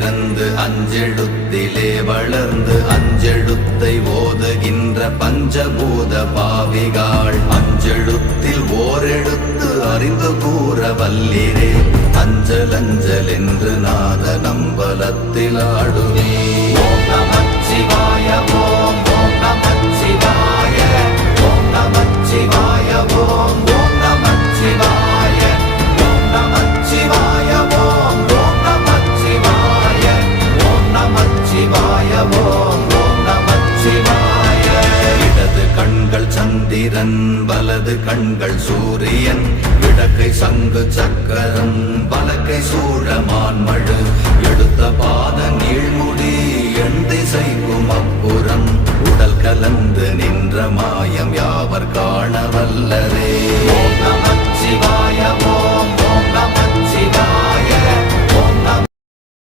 பிறந்து அஞ்செழுத்திலே வளர்ந்து அஞ்செழுத்தை ஓதுகின்ற பஞ்சபூத பாவிகாள் அஞ்செழுத்தில் ஓரெழுத்து அறிந்து கூற வல்லிரே அஞ்சல் அஞ்சல் என்று நாத நம்பலத்தில் ஆடுவே. ஓம் நமச்சிவாய ஓம் ஓம் நமச்சிவாய ஓம் நமச்சிவாய ஓம் ஓம் நமச்சிவாய ஓம் நமச்சிவாய ஓம் ஓம் நமச்சிவாய ஓம் நமச்சிவாய ஓம் ஓம் நமச்சிவாய. இடது கண்கள் சந்திரன் வலது கண்கள் சூரியன் இடக்கை சங்கு சக்கரம் வலக்கை சூழமான் மழை